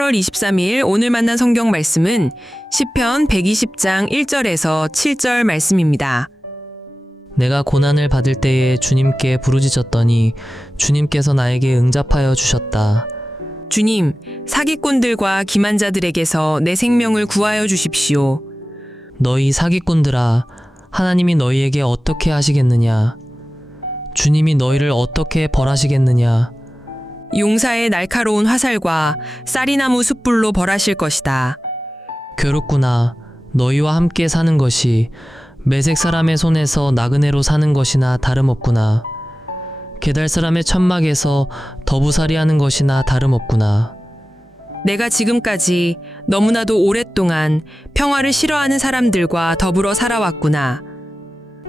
8월 23일 오늘 만난 성경 말씀은 시편 120장 1절에서 7절 말씀입니다. 내가 고난을 받을 때에 주님께 부르짖었더니 주님께서 나에게 응답하여 주셨다. 주님, 사기꾼들과 기만자들에게서 내 생명을 구하여 주십시오. 너희 사기꾼들아, 하나님이 너희에게 어떻게 하시겠느냐? 주님이 너희를 어떻게 벌하시겠느냐? 용사의 날카로운 화살과 쌀이나무 숯불로 벌하실 것이다. 괴롭구나. 너희와 함께 사는 것이 메색 사람의 손에서 나그네로 사는 것이나 다름없구나. 게달 사람의 천막에서 더부살이 하는 것이나 다름없구나. 내가 지금까지 너무나도 오랫동안 평화를 싫어하는 사람들과 더불어 살아왔구나.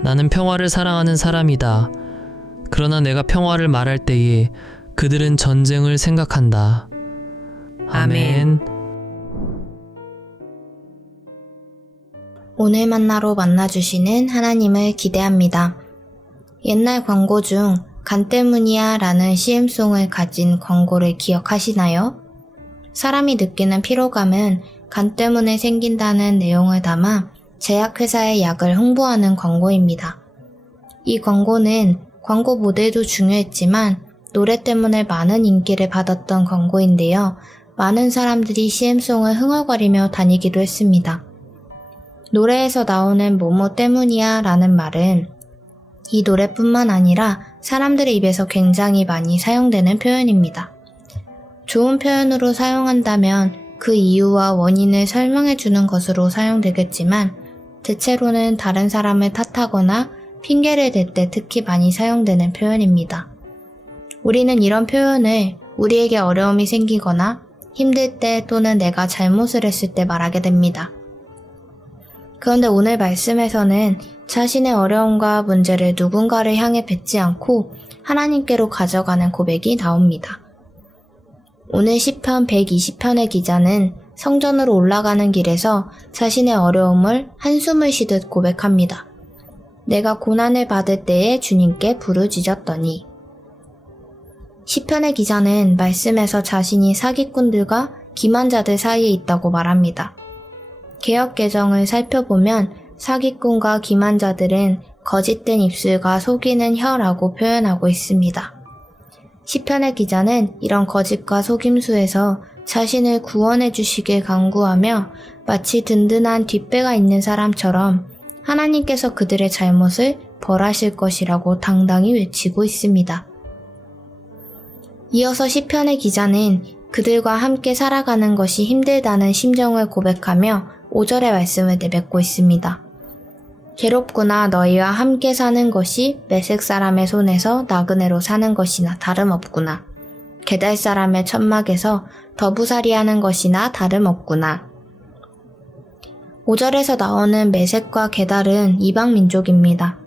나는 평화를 사랑하는 사람이다. 그러나 내가 평화를 말할 때에 그들은 전쟁을 생각한다. 아멘. 오늘 만나로 만나주시는 하나님을 기대합니다. 옛날 광고 중 간 때문이야 라는 CM송을 가진 광고를 기억하시나요? 사람이 느끼는 피로감은 간 때문에 생긴다는 내용을 담아 제약회사의 약을 홍보하는 광고입니다. 이 광고는 광고 모델도 중요했지만 노래 때문에 많은 인기를 받았던 광고인데요. 많은 사람들이 CM송을 흥얼거리며 다니기도 했습니다. 노래에서 나오는 뭐뭐 때문이야 라는 말은 이 노래뿐만 아니라 사람들의 입에서 굉장히 많이 사용되는 표현입니다. 좋은 표현으로 사용한다면 그 이유와 원인을 설명해 주는 것으로 사용되겠지만 대체로는 다른 사람을 탓하거나 핑계를 댈 때 특히 많이 사용되는 표현입니다. 우리는 이런 표현을 우리에게 어려움이 생기거나 힘들 때 또는 내가 잘못을 했을 때 말하게 됩니다. 그런데 오늘 말씀에서는 자신의 어려움과 문제를 누군가를 향해 뱉지 않고 하나님께로 가져가는 고백이 나옵니다. 오늘 시편 120편의 기자는 성전으로 올라가는 길에서 자신의 어려움을 한숨을 쉬듯 고백합니다. 내가 고난을 받을 때에 주님께 부르짖었더니. 시편의 기자는 말씀에서 자신이 사기꾼들과 기만자들 사이에 있다고 말합니다. 개역 개정을 살펴보면 사기꾼과 기만자들은 거짓된 입술과 속이는 혀라고 표현하고 있습니다. 시편의 기자는 이런 거짓과 속임수에서 자신을 구원해 주시길 간구하며 마치 든든한 뒷배가 있는 사람처럼 하나님께서 그들의 잘못을 벌하실 것이라고 당당히 외치고 있습니다. 이어서 시편의 기자는 그들과 함께 살아가는 것이 힘들다는 심정을 고백하며 5절의 말씀을 내뱉고 있습니다. 괴롭구나. 너희와 함께 사는 것이 메색 사람의 손에서 나그네로 사는 것이나 다름없구나. 게달 사람의 천막에서 더부살이 하는 것이나 다름없구나. 5절에서 나오는 메색과 게달은 이방 민족입니다.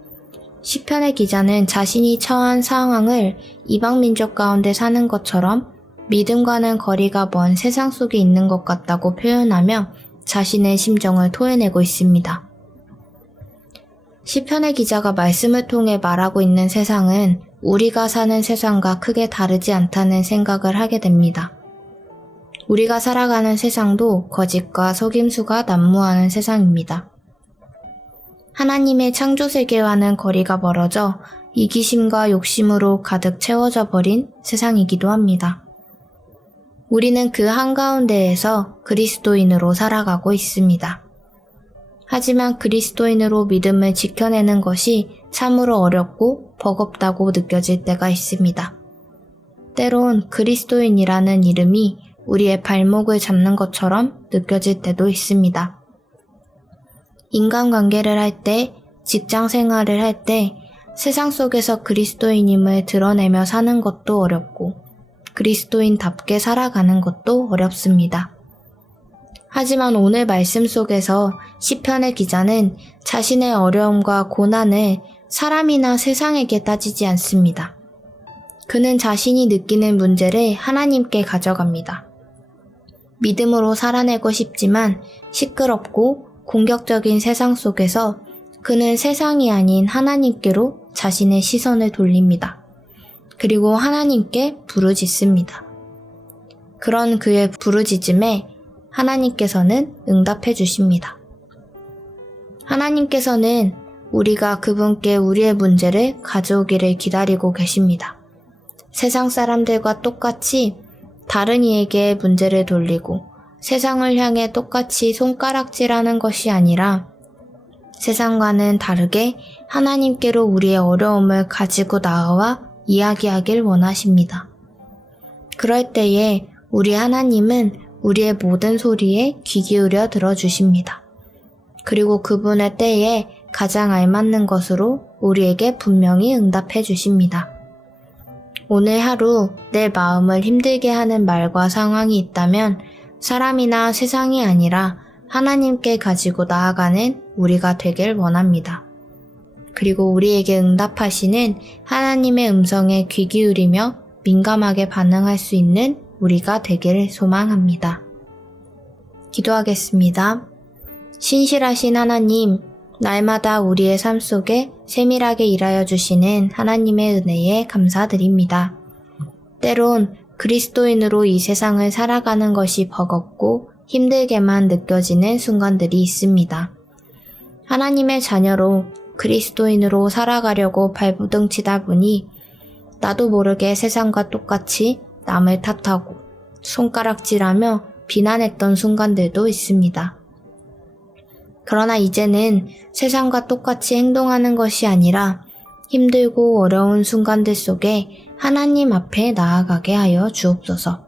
시편의 기자는 자신이 처한 상황을 이방 민족 가운데 사는 것처럼 믿음과는 거리가 먼 세상 속에 있는 것 같다고 표현하며 자신의 심정을 토해내고 있습니다. 시편의 기자가 말씀을 통해 말하고 있는 세상은 우리가 사는 세상과 크게 다르지 않다는 생각을 하게 됩니다. 우리가 살아가는 세상도 거짓과 속임수가 난무하는 세상입니다. 하나님의 창조 세계와는 거리가 멀어져 이기심과 욕심으로 가득 채워져 버린 세상이기도 합니다. 우리는 그 한가운데에서 그리스도인으로 살아가고 있습니다. 하지만 그리스도인으로 믿음을 지켜내는 것이 참으로 어렵고 버겁다고 느껴질 때가 있습니다. 때론 그리스도인이라는 이름이 우리의 발목을 잡는 것처럼 느껴질 때도 있습니다. 인간관계를 할 때, 직장 생활을 할 때, 세상 속에서 그리스도인임을 드러내며 사는 것도 어렵고, 그리스도인답게 살아가는 것도 어렵습니다. 하지만 오늘 말씀 속에서 시편의 기자는 자신의 어려움과 고난을 사람이나 세상에게 따지지 않습니다. 그는 자신이 느끼는 문제를 하나님께 가져갑니다. 믿음으로 살아내고 싶지만 시끄럽고 공격적인 세상 속에서 그는 세상이 아닌 하나님께로 자신의 시선을 돌립니다. 그리고 하나님께 부르짖습니다. 그런 그의 부르짖음에 하나님께서는 응답해 주십니다. 하나님께서는 우리가 그분께 우리의 문제를 가져오기를 기다리고 계십니다. 세상 사람들과 똑같이 다른 이에게 문제를 돌리고 세상을 향해 똑같이 손가락질하는 것이 아니라 세상과는 다르게 하나님께로 우리의 어려움을 가지고 나아와 이야기하길 원하십니다. 그럴 때에 우리 하나님은 우리의 모든 소리에 귀 기울여 들어주십니다. 그리고 그분의 때에 가장 알맞는 것으로 우리에게 분명히 응답해 주십니다. 오늘 하루 내 마음을 힘들게 하는 말과 상황이 있다면 사람이나 세상이 아니라 하나님께 가지고 나아가는 우리가 되길 원합니다. 그리고 우리에게 응답하시는 하나님의 음성에 귀 기울이며 민감하게 반응할 수 있는 우리가 되기를 소망합니다. 기도하겠습니다. 신실하신 하나님, 날마다 우리의 삶 속에 세밀하게 일하여 주시는 하나님의 은혜에 감사드립니다. 때론 그리스도인으로 이 세상을 살아가는 것이 버겁고 힘들게만 느껴지는 순간들이 있습니다. 하나님의 자녀로 그리스도인으로 살아가려고 발부둥치다 보니 나도 모르게 세상과 똑같이 남을 탓하고 손가락질하며 비난했던 순간들도 있습니다. 그러나 이제는 세상과 똑같이 행동하는 것이 아니라 힘들고 어려운 순간들 속에 하나님 앞에 나아가게 하여 주옵소서.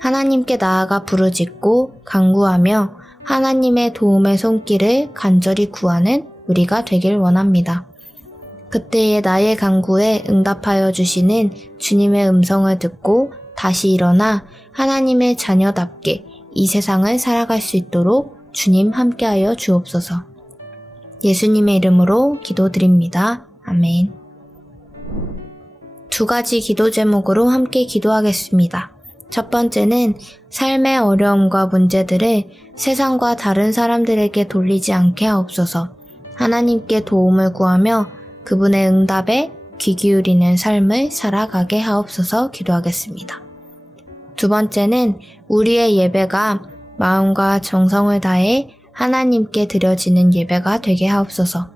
하나님께 나아가 부르짖고 간구하며 하나님의 도움의 손길을 간절히 구하는 우리가 되길 원합니다. 그때에 나의 간구에 응답하여 주시는 주님의 음성을 듣고 다시 일어나 하나님의 자녀답게 이 세상을 살아갈 수 있도록 주님 함께하여 주옵소서. 예수님의 이름으로 기도드립니다. 아멘. 두 가지 기도 제목으로 함께 기도하겠습니다. 첫 번째는 삶의 어려움과 문제들을 세상과 다른 사람들에게 돌리지 않게 하옵소서. 하나님께 도움을 구하며 그분의 응답에 귀 기울이는 삶을 살아가게 하옵소서 기도하겠습니다. 두 번째는 우리의 예배가 마음과 정성을 다해 하나님께 드려지는 예배가 되게 하옵소서.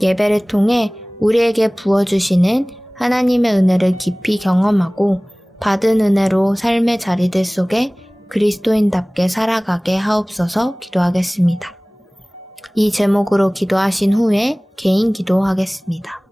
예배를 통해 우리에게 부어주시는 하나님의 은혜를 깊이 경험하고 받은 은혜로 삶의 자리들 속에 그리스도인답게 살아가게 하옵소서 기도하겠습니다. 이 제목으로 기도하신 후에 개인 기도하겠습니다.